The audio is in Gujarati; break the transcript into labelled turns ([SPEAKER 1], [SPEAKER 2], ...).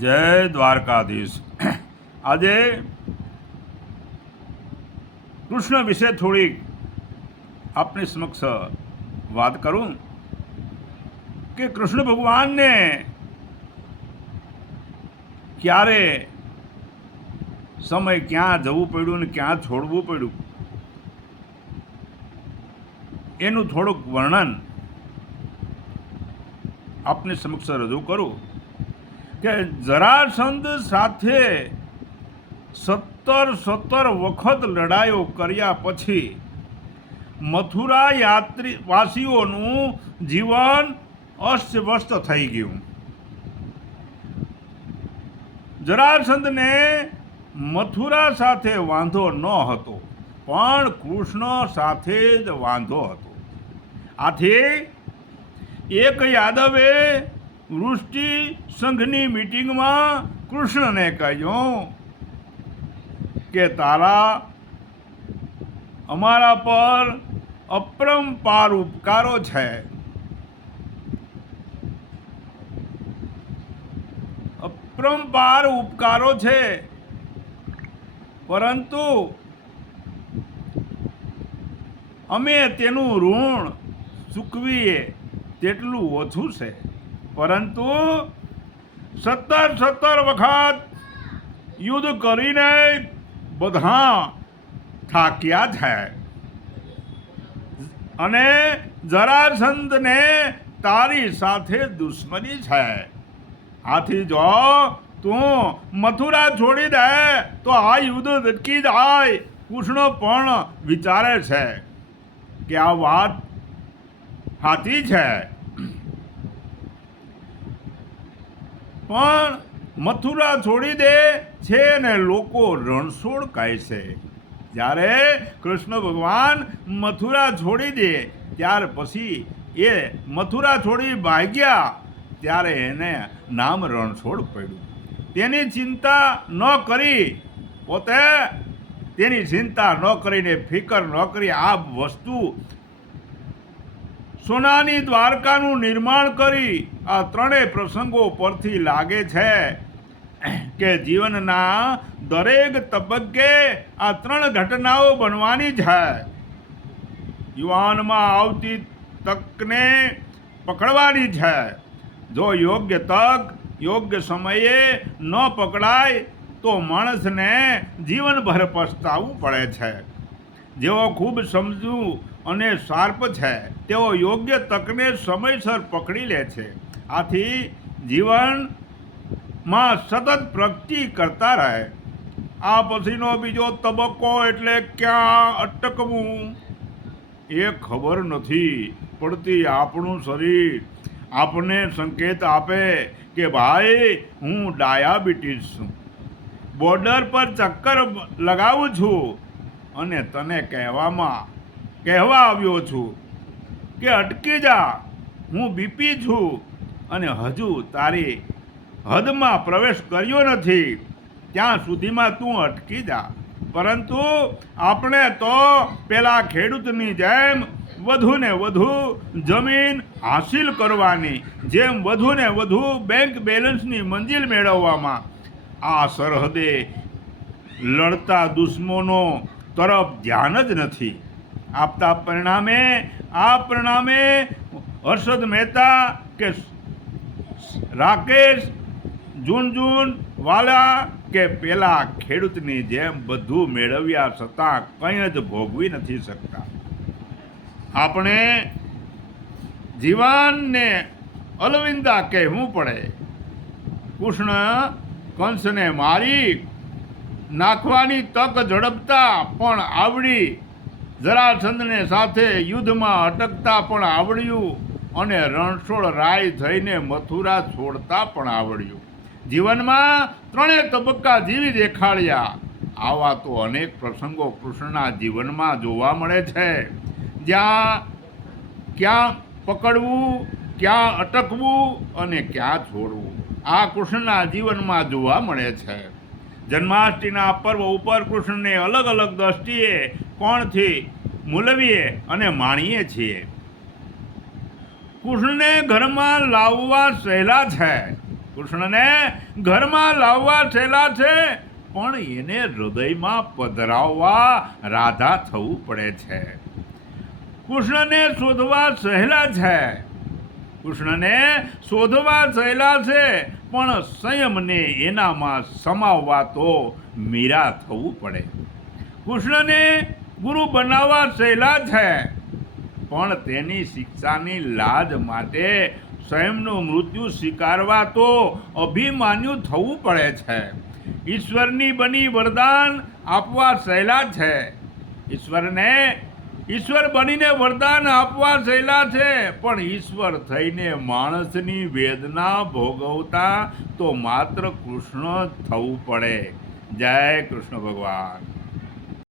[SPEAKER 1] જય દ્વારકાધીશ. આજે કૃષ્ણ વિશે થોડીક આપની સમક્ષ વાત કરું કે કૃષ્ણ ભગવાનને ક્યારે સમય ક્યાં જવું પડ્યું ને ક્યાં છોડવું પડ્યું? એનું થોડુંક વર્ણન આપની સમક્ષ રજૂ કરું. કે જરાસંધ સાથે સત્તર સત્તર વખત લડાઈઓ કર્યા પછી મથુરા યાત્રી વાસીઓનું જીવન અસ્તવ્યસ્ત થઈ ગયું. જરાસંધને મથુરા સાથે વાંધો ન હતો, પણ કૃષ્ણ સાથે જ વાંધો હતો. આથી એક યાદવે વૃષ્ટિ સંઘની મીટિંગમાં કૃષ્ણને કહ્યું કે તારા અમારા પર અપરંપાર ઉપકારો છે. અપરંપાર ઉપકારો છે. પરંતુ અમે તેનું ઋણ ચૂકવીએ તેટલું ઓછું છે. પરંતુ સત્તર સત્તર વખત યુદ્ધ કરીને બધા થાક્યા છે અને જરાસંધને તારી સાથે દુશ્મની છે આથી જો તું મથુરા છોડી દે, તો આ યુદ્ધ અટકી જાય, કૃષ્ણ પણ વિચારે છે કે આ વાત સાચી છે પણ મથુરા છોડી દે છે ને લોકો રણછોડ કહે છે. જ્યારે કૃષ્ણ ભગવાન મથુરા છોડી દે, ત્યાર પછી એ મથુરા છોડી ભાગ્યા, ત્યારે એને નામ રણછોડ પડ્યું. તેની ચિંતા ન કરી. પોતે તેની ચિંતા ન કરીને ફિકર ન કરી. આ વસ્તુ સોનાની દ્વારકાનું નિર્માણ કરી આ ત્રણેય પ્રસંગો પરથી લાગે છે કે જીવનના દરેક તબક્કે આ ત્રણ ઘટનાઓ બનવાની છે. યુવાનમાં આવતી તકને પકડવાની છે. જો યોગ્ય તક યોગ્ય સમયે ન પકડાય, તો માણસને જીવનભર પસ્તાવવું પડે છે. જેઓ ખૂબ સમજુ અને શાર્પ છે. તેઓ યોગ્ય તકને સમયસર પકડી લે છે. આથી જીવનમાં સતત પ્રગતિ કરતા રહે. આ પછીનો બીજો તબક્કો એટલે ક્યાં અટકવું? એ ખબર નથી પડતી આપણું શરીર. આપણને સંકેત આપે કે, ભાઈ, હું ડાયાબિટીસ છું. બોર્ડર પર ચક્કર લગાવું છું. અને તને કહેવામાં કહેવા આવ્યો છું કે અટકી જા, હું બીપી છું અને હજુ તારી હદમાં પ્રવેશ કર્યો નથી. ત્યાં સુધીમાં તું અટકી જા. પરંતુ આપણે તો પેલા ખેડૂતની જેમ વધુ ને વધુ જમીન હાસિલ કરવાની, જેમ વધુ ને વધુ બેંક બેલેન્સની મંજિલ મેળવવામાં. આ સરહદે લડતા દુશ્મનો તરફ ધ્યાન જ નથી. આપતા પરિણામે, આ પરિણામે હર્ષદ મહેતા કે રાકેશ જૂન વાલા કે પેલા ખેડૂતની જેમ બધું મેળવ્યા છતાં કંઈ જ ભોગવી નથી શકતા. આપણે જીવાનને અલવિંદા કહેવું પડે. કૃષ્ણ કંસને મારી નાખવાની તક ઝડપતા પણ આવડી જરાસંધને સાથે યુદ્ધમાં અટકતા પણ આવડ્યું અને રણછોડ રાય થઈને મથુરા છોડતા પણ આવડ્યું. જીવનમાં ત્રણેય તબક્કા જીવી દેખાડ્યા. આવા તો અનેક પ્રસંગો કૃષ્ણના જીવનમાં જોવા મળે છે. જ્યાં ક્યાં પકડવું, ક્યાં અટકવું અને ક્યાં છોડવું, આ કૃષ્ણના જીવનમાં જોવા મળે છે. જન્માષ્ટમીના પર્વ ઉપર કૃષ્ણને અલગ અલગ દ્રષ્ટિએ કોણથી મૂલવીએ અને માણીએ છીએ. કૃષ્ણને ઘરમાં લાવવા સહેલા છે. કૃષ્ણને ઘરમાં લાવવા સહેલા છે, પણ એને હૃદયમાં પધરાવવા રાધા થવું પડે છે. કૃષ્ણને શોધવા સહેલા છે. કૃષ્ણને શોધવા સહેલા છે, પણ સંયમને એનામાં સમાવવા તો મીરા થવું પડે. કૃષ્ણને ગુરુ બનાવવા સહેલા છે. પણ તેની શિક્ષાની લાજ માટે સ્વયંનું મૃત્યુ સ્વીકારવા તો અભિમાન્યુ થવું પડે છે. ઈશ્વરની બની વરદાન આપવા સહેલા છે. ઈશ્વરને, ઈશ્વર બનીને વરદાન આપવા સહેલા છે. પણ ઈશ્વર થઈને માણસની વેદના ભોગવતા તો માત્ર કૃષ્ણ થવું પડે. જય કૃષ્ણ ભગવાન.